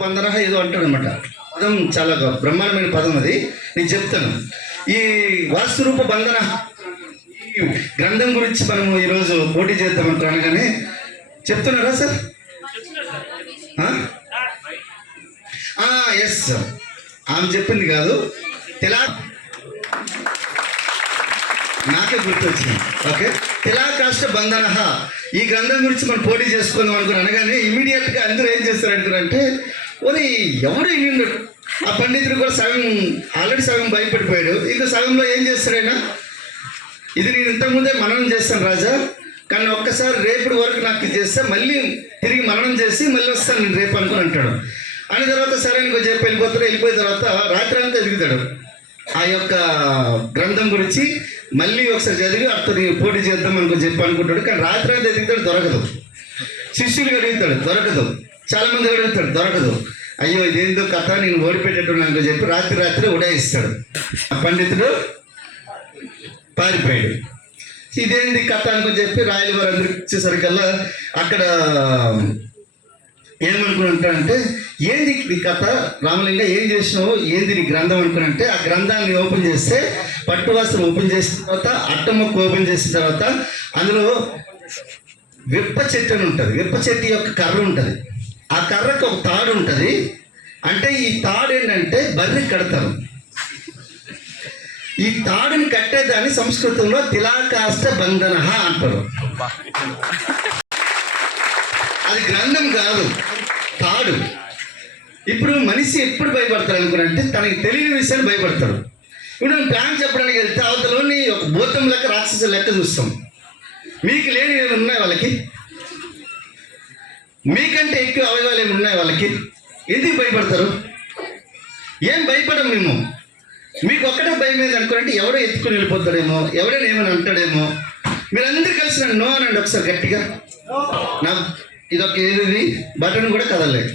వందన ఏదో అంటాడు అనమాట. పదం చాలా బ్రహ్మాండమైన పదం అది. నేను చెప్తాను. ఈ వాస్తురూప బంధన ఈ గ్రంథం గురించి మనము ఈరోజు పోటీ చేద్దాం అనగానే చెప్తున్నారా సార్? ఎస్ సార్, ఆమె చెప్పింది కాదు, నాకే గుర్తొచ్చింది. ఓకే, తిలాకాష్ట బంధన ఈ గ్రంథం గురించి మనం పోటీ చేసుకుందాం అనుకుని అనగానే ఇమీడియట్గా అందరూ ఏం చేస్తారు అనుకున్నారంటే, ఓరి ఎవడు నిన్ను ఆ పండితుడు కూడా ఆల్రెడీ సగం భయపడిపోయాడు, ఇంకా సగంలో ఏం చేస్తాడైనా, ఇది నేను ఇంతకుముందే మననం చేస్తాను రాజా, కానీ ఒక్కసారి రేపటి వరకు నాకు చేస్తే మళ్ళీ తిరిగి మననం చేసి మళ్ళీ వస్తాను నేను రేపు అనుకుని అంటాడు. అని తర్వాత సరే ఇంకో చెప్పి వెళ్ళిపోయిన తర్వాత రాత్రి అంతా ఎదుగుతాడు ఆ యొక్క గ్రంథం గురించి మళ్ళీ ఒకసారి చదివి అతను పోటీ చేద్దాం అనుకుంటాడు. కానీ రాత్రి అంతా ఎదుగుతాడు, దొరకదు. శిష్యులు అడుగుతాడు, దొరకదు. చాలామంది అడుగుతాడు, దొరకదు. అయ్యో ఇదేందో కథ, నేను ఓడిపెట్టేటోడు అనుకో చెప్పి రాత్రి ఉడాయిస్తాడు. ఆ పండితుడు పారిపోయాడు. ఇదేంది కథ అనుకుని చెప్పి రాయల వారు అందరికి వచ్చేసరికల్లా అక్కడ ఏమనుకుని ఉంటాడంటే, ఏంది ఈ కథ రామలింగ, ఏం చేసినావు, ఏంది నీ గ్రంథం అనుకుని అంటే, ఆ గ్రంథాన్ని ఓపెన్ చేస్తే పట్టు వస్త్రం ఓపెన్ చేసిన తర్వాత అట్టమ్మకు ఓపెన్ చేసిన తర్వాత అందులో విప్ప చెట్టు అని ఉంటుంది. విప్ప చెట్టు యొక్క కర్ర ఉంటుంది. ఆ కర్రకు ఒక తాడు ఉంటుంది. అంటే ఈ తాడు ఏంటంటే బర్రెకి కడతారు. ఈ తాడుని కట్టేదాన్ని సంస్కృతంలో తిలాకాష్ట బంధన అంటారు. అది గ్రంథం కాదు, తాడు. ఇప్పుడు మనిషి ఎప్పుడు భయపడతాడు అనుకున్నంటే తనకి తెలియని విషయాన్ని భయపడతాడు. ఇప్పుడు మనం ప్లాన్ చెప్పడానికి వెళ్తే అవతలోని ఒక భూతం లెక్క రాక్షస లెక్క చూస్తాం. మీకు లేని ఏమి ఉన్నాయి వాళ్ళకి, మీకంటే ఎక్కువ అవయవాలు ఏమి ఉన్నాయి వాళ్ళకి, ఎందుకు భయపడతారు? ఏం భయపడం మేము. మీకు ఒక్కటే భయం ఏది అనుకోనంటే ఎవడో ఎత్తుకుని వెళ్ళిపోతాడేమో, ఎవడైనా ఏమైనా అంటాడేమో. మీరందరూ కలిసి నన్ను నో అనండి ఒకసారి గట్టిగా. నా ఇదొక ఏది బటన్ కూడా కదలలేదు.